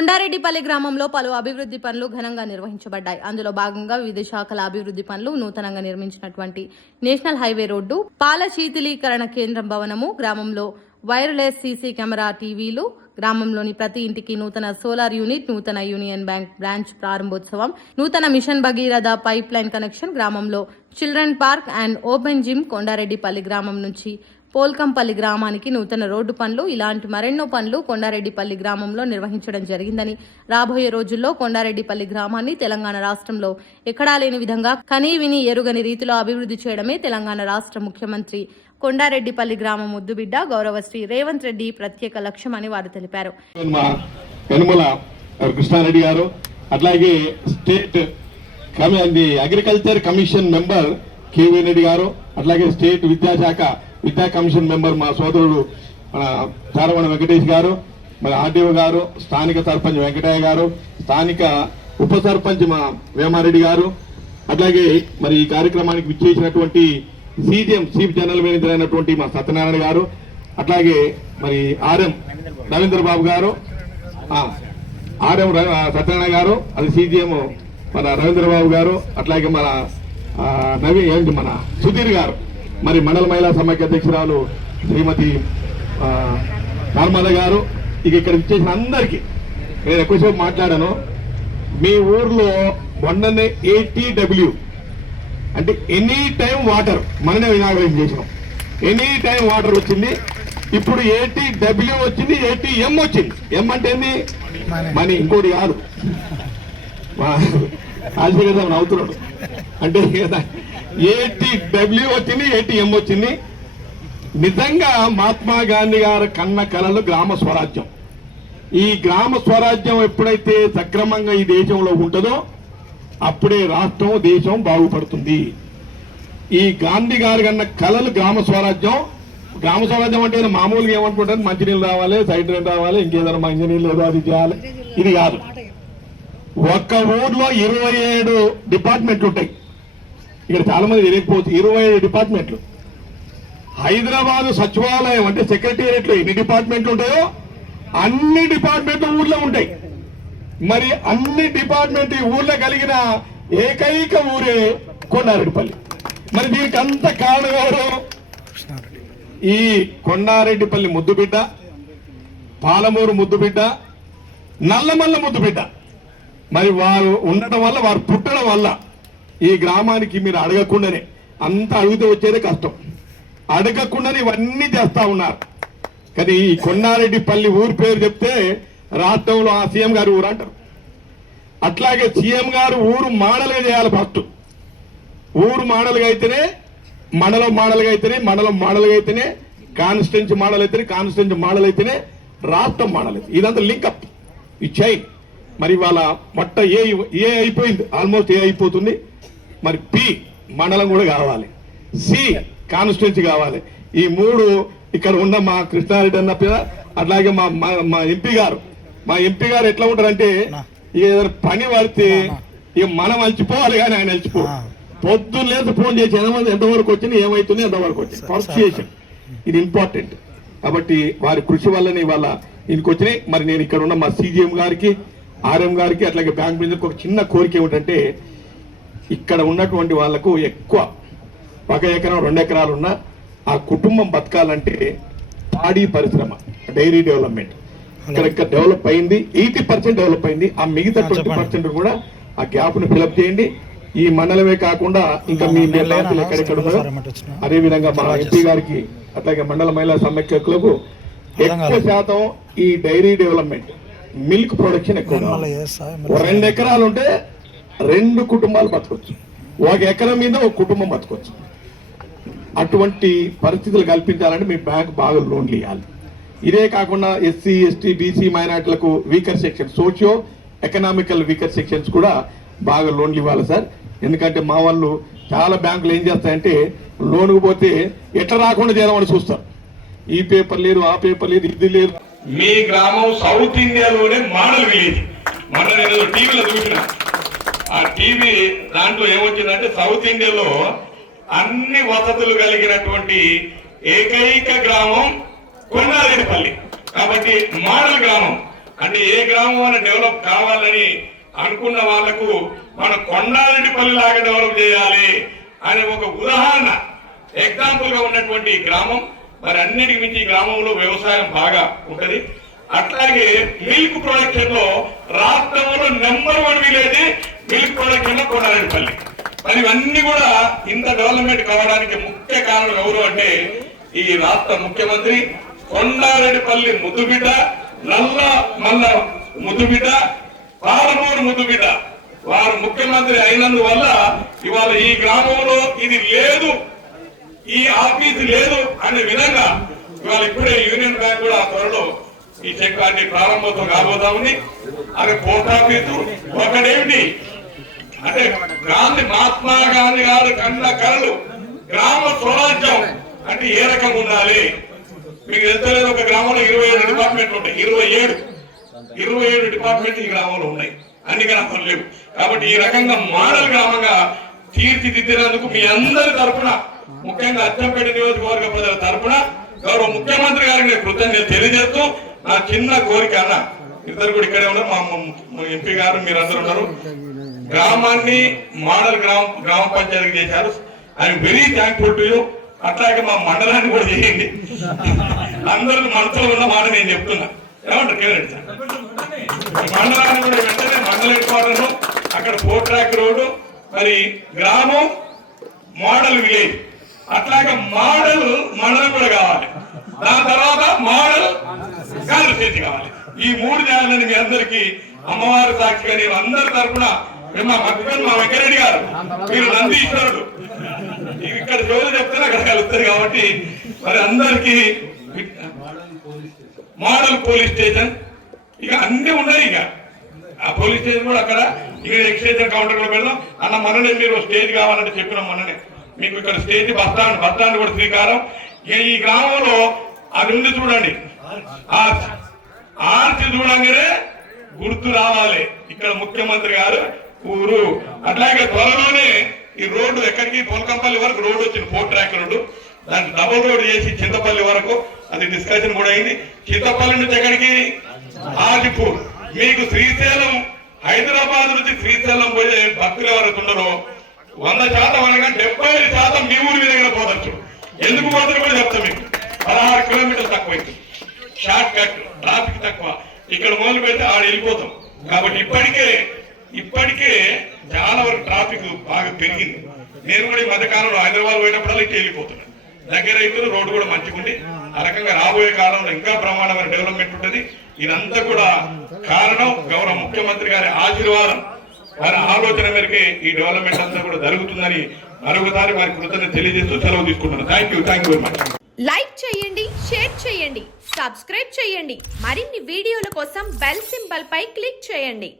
కొండారెడ్డిపల్లి గ్రామంలో పలు అభివృద్ధి పనులు ఘనంగా నిర్వహించబడ్డాయి. అందులో భాగంగా వివిధ శాఖల అభివృద్ధి పనులు, నూతనంగా నిర్మించినటువంటి నేషనల్ హైవే రోడ్డు, పాల శీతలీకరణ కేంద్రం భవనము, గ్రామంలో వైర్లెస్ సీసీ కెమెరా టీవీలు, గ్రామంలోని ప్రతి ఇంటికి నూతన సోలార్ యూనిట్, నూతన యూనియన్ బ్యాంక్ బ్రాంచ్ ప్రారంభోత్సవం, నూతన mission Bhagiratha pipe line connection, గ్రామంలో children park and open gym, Kondareddipalli గ్రామం నుంచి పోల్కంపల్లి గ్రామానికి నూతన రోడ్డు పనులు, ఇలాంటి మరెన్నో పనులు కొండారెడ్డిపల్లి గ్రామంలో నిర్వహించడం జరిగిందని, రాబోయే రోజుల్లో కొండారెడ్డిపల్లి గ్రామాన్ని తెలంగాణ రాష్ట్రంలో ఎక్కడా లేని విధంగా కనీ విని ఎరుగని రీతిలో అభివృద్ధి చేయడమే తెలంగాణ రాష్ట్ర ముఖ్యమంత్రి కొండారెడ్డిపల్లి గ్రామ ముద్దుబిడ్డ గౌరవశ్రీ రేవంత్ రెడ్డి ప్రత్యేక లక్ష్యమని వారు తెలిపారు. కృష్ణారెడ్డి గారు, అట్లాగే state agriculture commission member KV Reddy గారు, అట్లాగే స్టేట్ విద్యా కమిషన్ మెంబర్ మా సోదరుడు మన చారవణ వెంకటేష్ గారు, మన ఆర్డీఓ గారు, స్థానిక సర్పంచ్ వెంకటయ్య గారు, స్థానిక ఉప సర్పంచ్ మా వేమారెడ్డి గారు, అట్లాగే మరి ఈ కార్యక్రమానికి విచ్చేసినటువంటి సీజీఎం చీఫ్ జనరల్ మేనేజర్ అయినటువంటి మా సత్యనారాయణ గారు, అట్లాగే మరి ఆర్ఎం రవీంద్ర బాబు గారు, ఆర్ఎం సత్యనారాయణ గారు, అది సీజీఎం మన రవీంద్ర బాబు గారు, అట్లాగే మన సుధీర్ గారు, మరి మండల మహిళా సమాఖ్య అధ్యక్షురాలు శ్రీమతి నార్మల గారు, ఇక ఇక్కడ ఇచ్చేసిన అందరికీ నేను ఎక్కువసేపు మాట్లాడాను. మీ ఊర్లో మొన్ననే ATW అంటే ఎనీ టైం వాటర్ మననే ఇనాగరేట్ చేసినాం. ఎనీ టైం వాటర్ వచ్చింది. ఇప్పుడు ATW వచ్చింది, ATM వచ్చింది. ఎం అంటే ఏంది? మనీ, ఇంకోటి కాదు. రాజశేఖర్ అవుతున్నాడు అంటే ATW వచ్చింది, ATM వచ్చింది. నిజంగా మహాత్మా గాంధీ గారు కన్న కలలు గ్రామ స్వరాజ్యం. ఈ గ్రామ స్వరాజ్యం ఎప్పుడైతే సక్రమంగా ఈ దేశంలో ఉంటుందో అప్పుడే రాష్ట్రం, దేశం బాగుపడుతుంది. ఈ గాంధీ గారు కన్న కలలు గ్రామ స్వరాజ్యం. గ్రామ స్వరాజ్యం అంటే మామూలుగా ఏమనుకుంటారు, మంచినీళ్ళు రావాలి, సైడ్ రైన్ రావాలి, ఇంకేదైనా మంచినీళ్ళు ఏదో అది చేయాలి. ఇది కాదు. ఒక్క ఊర్లో 27 డిపార్ట్మెంట్లు ఉంటాయి. ఇక్కడ చాలా మంది తెలియకపోవచ్చు. 27 డిపార్ట్మెంట్లు. హైదరాబాద్ సచివాలయం అంటే సెక్రటేరియట్ లో ఎన్ని డిపార్ట్మెంట్లు ఉంటాయో అన్ని డిపార్ట్మెంట్లు ఊర్లో ఉంటాయి. మరి అన్ని డిపార్ట్మెంట్ ఈ ఊర్లో కలిగిన ఏకైక ఊరే కొండారెడ్డిపల్లి. మరి దీనికి అంత కారణం ఎవరు? ఈ కొండారెడ్డిపల్లి ముద్దుబిడ్డ, పాలమూరు ముద్దుబిడ్డ, నల్లమల్ల ముద్దుబిడ్డ. మరి వారు ఉండటం వల్ల, వారు పుట్టడం వల్ల ఈ గ్రామానికి మీరు అడగకుండానే, అంత అడిగితే వచ్చేదే కష్టం, అడగకుండానే ఇవన్నీ చేస్తా ఉన్నారు. కానీ ఈ కొండారెడ్డిపల్లి ఊరు పేరు చెప్తే రాష్ట్రంలో ఆ సీఎం గారి ఊరు అంటారు. అట్లాగే సీఎం గారు ఊరు మోడల్గా చేయాలి. ఫస్ట్ ఊరు మోడల్గా అయితేనే, మండలం మోడల్గా అయితేనే, మండలం మోడల్గా అయితేనే, కాన్స్టిట్యున్సీ మోడల్ అయితేనే, కాన్స్టిట్యున్సీ మోడల్ అయితేనే రాష్ట్రం మోడల్ అయితే. ఇదంతా లింకప్, ఈ చైన్. మరి వాళ్ళ మొట్ట ఏ అయిపోయింది, ఆల్మోస్ట్ ఏ అయిపోతుంది. మరి పి మండలం కూడా కావాలి, సి కాన్స్టిట్యున్సీ కావాలి. ఈ మూడు ఇక్కడ ఉన్న మా కృష్ణారెడ్డి అన్న పేద, అట్లాగే మా ఎంపీ గారు ఎట్లా ఉంటారంటే, ఏదైనా పని పడితే ఇక మనం అలిచిపోవాలి కానీ ఆయన అలిచిపో. పొద్దున్న లేదు ఫోన్ చేసి ఎంతవరకు వచ్చింది, ఏమైతుంది, ఎంతవరకు వచ్చింది, పర్సుయేషన్. ఇది ఇంపార్టెంట్. కాబట్టి వారి కృషి వల్లనే వాళ్ళ ఇంటికి వచ్చినాయి. మరి నేను ఇక్కడ ఉన్న మా CGM గారికి, RM గారికి, అట్లాగే బ్యాంక్ మేనేజర్కి ఒక చిన్న కోరిక ఏమిటంటే, ఇక్కడ ఉన్నటువంటి వాళ్లకు ఎక్కువ 1 ఎకరం 2 ఎకరాలు ఉన్న ఆ కుటుంబం బతకాలంటే పాడి పరిశ్రమ, డైరీ డెవలప్మెంట్ ఇక్కడ డెవలప్ అయింది. 80% డెవలప్ అయింది. ఆ మిగతా 20% కూడా ఆ గ్యాప్ ను ఫిలప్ చేయండి. ఈ మండలమే కాకుండా ఇంకా మీ ఎక్కడెక్కడ ఉన్నారో అదే విధంగా మా ఎంపీ గారికి, అట్లాగే మండల మహిళా సమైక్యకులకు ఎక్కువ శాతం ఈ డైరీ డెవలప్మెంట్, మిల్క్ ప్రొడక్షన్ ఎక్కువ. 2 ఎకరాలు ఉంటే 2 కుటుంబాలు బతకొచ్చు, 1 ఎకరం మీద 1 కుటుంబం బతకొచ్చు. అటువంటి పరిస్థితులు కల్పించాలంటే మీ బ్యాంక్ బాగా లోన్లు ఇవ్వాలి. ఇదే కాకుండా SC, ST, BC మైనార్టీలకు weaker section, socio economical weaker sections కూడా బాగా లోన్లు ఇవ్వాలి సార్. ఎందుకంటే మా వాళ్ళు చాలా బ్యాంకులు ఏం చేస్తాయంటే, లోన్కు పోతే ఎట్లా రాకుండా చేయాలని చూస్తారు. ఈ పేపర్ లేదు, ఆ పేపర్ లేదు, ఇది లేదు. మీ గ్రామం సౌత్ ఇండియాలోనే మోడల్ విలేజ్. మొన్న నేను టీవీలో చూసిన, ఆ టీవీ దాంట్లో ఏమొచ్చిందంటే, సౌత్ ఇండియాలో అన్ని వసతులు కలిగినటువంటి ఏకైక గ్రామం కొండారెడ్డిపల్లి. కాబట్టి మోడల్ గ్రామం. అంటే ఏ గ్రామం అని డెవలప్ కావాలని అనుకున్న వాళ్లకు మన కొండారెడ్డిపల్లి లాగా డెవలప్ చేయాలి అనే ఒక ఉదాహరణ ఎగ్జాంపుల్ గా ఉన్నటువంటి ఈ గ్రామం. మరి అన్నిటికి మించి ఈ గ్రామంలో వ్యవసాయం బాగా ఉంటది. అట్లాగే మిల్క్ ప్రొడక్షన్ లో రాష్ట్రంలో నెంబర్ 1 విలేజ్ మిల్క్ ప్రొడక్షన్ లో కొండారెడ్డిపల్లి. మరి ఇవన్నీ కూడా ఇంత డెవలప్మెంట్ కావడానికి ముఖ్య కారణం ఎవరు అంటే ఈ రాష్ట్ర ముఖ్యమంత్రి కొండారెడ్డిపల్లి ముద్దుబిడ్డ, నల్ల మల్ల ముద్దుబిడ్డ, పాలమూరు ముద్దుబిడ్డ. వారు ముఖ్యమంత్రి అయినందువల్ల ఇవాళ ఈ గ్రామంలో ఇది లేదు, ఈ ఆఫీసు లేదు అనే విధంగా ఇవాళ ఇప్పుడే యూనియన్ బ్యాంక్ కూడా త్వరలో ఈ చెక్ కార్డు ప్రారంభోత్సవం కాబోతా ఉంది. అది పోస్ట్ ఆఫీసు ఒకటేమిటి అంటే మహాత్మా గాంధీ గారు కన్న కలలు గ్రామ స్వరాజ్యం అంటే ఏ రకంగా ఉండాలి. మీకు తెలుసలేదు, ఒక గ్రామంలో 27 డిపార్ట్మెంట్లు ఉంటాయి. 27 డిపార్ట్మెంట్లు ఈ గ్రామంలో ఉన్నాయి, అన్ని గ్రామాలు లేవు. కాబట్టి ఈ రకంగా మోడల్ గ్రామంగా తీర్చిదిద్దినందుకు మీ అందరి తరఫున, ముఖ్యంగా అచ్చంపేట నియోజకవర్గ ప్రజల తరఫున గౌరవ ముఖ్యమంత్రి గారికి నేను కృతజ్ఞతలు తెలియజేస్తూ, నా చిన్న కోరిక అన్న, ఇద్దరు కూడా ఇక్కడే ఉన్నారు, మా ఎంపీ గారు మీరందరూ ఉన్నారు, గ్రామాన్ని మోడల్ గ్రామ పంచాయతీ చేశారు. I'm very thankful to you. అట్లాగే మా మండలాన్ని కూడా చేయండి. అందరూ మనసులో ఉన్న మాట నేను చెప్తున్నా. ఏమంటారు కేవరెడ్డి సార్? మండలాన్ని కూడా వెంటనే మండల హెడ్ క్వార్టర్, అక్కడ 4 ట్రాక్ రోడ్డు, మరి గ్రామం మోడల్ విలేజ్, అట్లాగే మోడల్ మండలం కూడా కావాలి. దాని తర్వాత మోడల్ కాన్స్టిట్యూన్సీ కావాలి. ఈ 3 చేయాలని మీ అందరికీ అమ్మవారి సాక్షిగా నేను అందరి తరఫున, మా మధ్యలో మా వెంకరెడ్డి గారు, మీరు నందీశ్వరుడు, ఇక్కడ జోలు చెప్తే అక్కడ కలుస్తారు. కాబట్టి మరి అందరికి మోడల్ పోలీస్ స్టేషన్ ఇక అన్ని ఉన్నాయి. ఇక ఆ పోలీస్ స్టేషన్ కూడా అక్కడ ఇక్కడ ఎక్స్టేషన్ కౌంటర్ లో పెడదాం అన్న. మననే మీరు స్టేజ్ కావాలంటే చెప్పినాం, మననే మీకు ఇక్కడ స్టేజ్ బస్టాండ్ కూడా శ్రీకారం. ఈ గ్రామంలో అది ఉంది చూడండి, ఆర్చి చూడంగానే గుర్తు రావాలి ఇక్కడ ముఖ్యమంత్రి గారు ఊరు. అట్లాగే త్వరలోనే ఈ రోడ్డు ఎక్కడికి పొలకంపల్లి వరకు రోడ్డు వచ్చింది, 4 ట్రాక్ రోడ్డు, దానికి డబుల్ రోడ్ చేసి చింతపల్లి వరకు అది డిస్కషన్ కూడా అయింది. చింతపల్లి నుంచి ఎక్కడికి ఆదిపూర్. మీకు శ్రీశైలం, హైదరాబాద్ నుంచి శ్రీశైలం పోయే భక్తులు ఎవరైతే ఉన్నారో 100% అనగా 75% మీ ఊరి మీద పోవచ్చు. ఎందుకు పోతారు కూడా చెప్తాం. మీకు 16 కిలోమీటర్లు తక్కువైంది, షార్ట్ కట్, ట్రాఫిక్ తక్కువ. ఇక్కడ మొదలు పెడితే ఆడ వెళ్ళిపోతాం. కాబట్టి ఇప్పటికే చాలా వరకు ట్రాఫిక్ బాగా పెరిగింది. నేను కూడా ఈ మధ్యకాలంలో హైదరాబాద్ పోయినప్పుడల్లా ఇటు వెళ్ళిపోతున్నాను. దగ్గర అయితే రోడ్డు కూడా మంచిగుంది. ఆ రకంగా రాబోయే కాలంలో ఇంకా బ్రహ్మాండమైన డెవలప్మెంట్ ఉంటుంది. ఇదంతా కూడా కారణం గౌరవ ముఖ్యమంత్రి గారి ఆశీర్వాదం, వారి ఆలోచన మేరకే ఈ డెవలప్మెంట్ అంతా కూడా జరుగుతుందని మరొకసారి వారి కృతజ్ఞత తెలియజేస్తూ సెలవు తీసుకుంటున్నాను. Thank you very much. Like చేయండి, షేర్ చేయండి, సబ్స్క్రైబ్ చేయండి. మరిన్ని వీడియోల కోసం బెల్ సింబల్ పై క్లిక్ చేయండి.